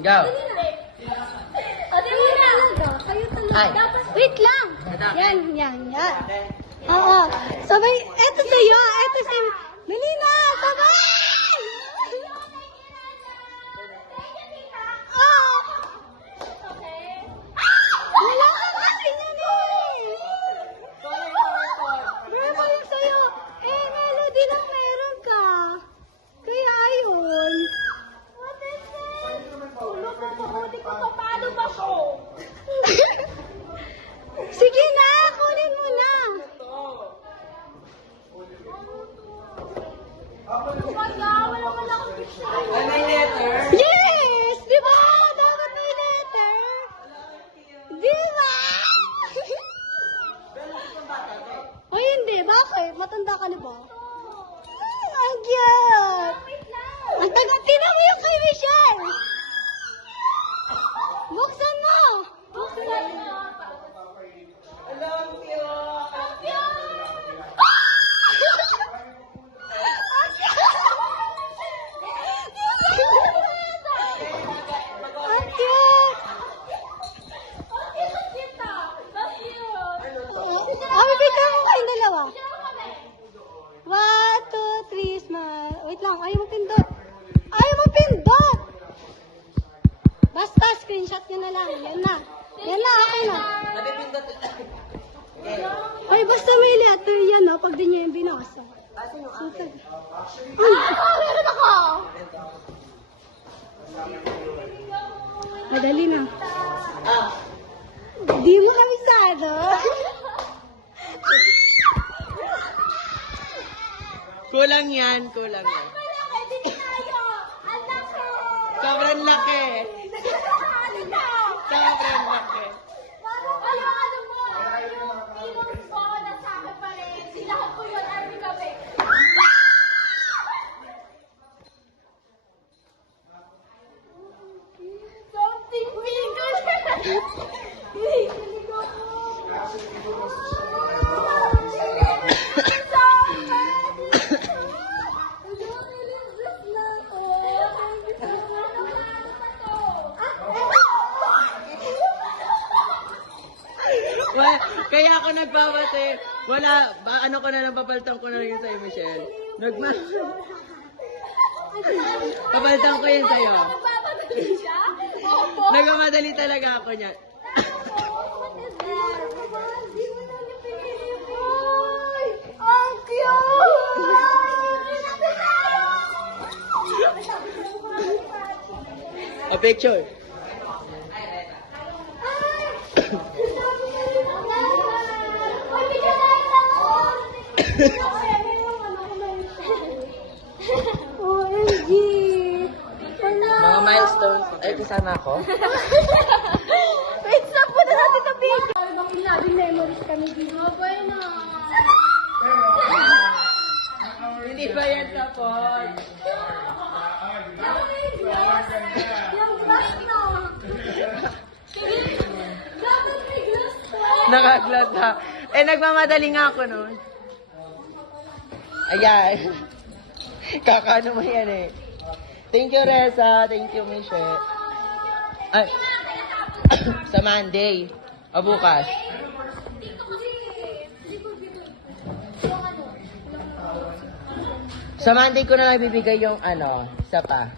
Go. Kayo talaga. Kayo talaga. Ay. Dapat, wait lang. Yan. Oo. Sabay, eto sa'yo. Eto sa'yo. Melina, sabay! Oh. Wala ka kasi yan eh. Meron yung sa'yo. Eh, melody lang meron ka. Kaya ayun. What is this? Tulog mo pakuti ko pa. Paano ba ko? Sige na, kunin mo na. Wala akong picture. May letter? Yes! Di ba? Dapat may letter. Di ba? O hindi, bakit? Matanda ka na ba? Ang cute! Ang taga, tinan mo yung kay Michelle! Buksan mo! Buksan mo! Alam niyo. Ang cute! Ang cute! Ay, picture mo kayong dalawa. 1, 2, 3, smile. Wait lang, ayaw mo pindot. Ayaw mo pindot! Basta, screenshot nyo na lang. Yan na, okay na. Napipindot. Ay, basta may letter yan, no? Pag di niya yung binasa. Susag. Meron ako! Madali na. Di mo kabisado. Kulang yan. Sobrang laki. Sobrang laki. Kaya ako nagpapate. Wala, ano ko na lang, papalitan ko na lang yun sa'yo, Michelle. Papalitan ko yun sa'yo. Nagmamadali talaga ako niyan. Ang cute! A picture. OMG! Mga milestones. Ay, kasama ako? Wait, stop po na natin sa picture. Parang inabing memories kami dito. Mabay na. Hindi ba yan tapos? Yung glass na. Dapat may glass pa. Nakaglas ha. Eh, nagmamadali nga ako noon. Ayan. Kakano mo yan eh. Thank you, Reza. Thank you, Michelle. Ay. Sa Monday. O bukas. Sa Monday ko na nabibigay yung isa pa.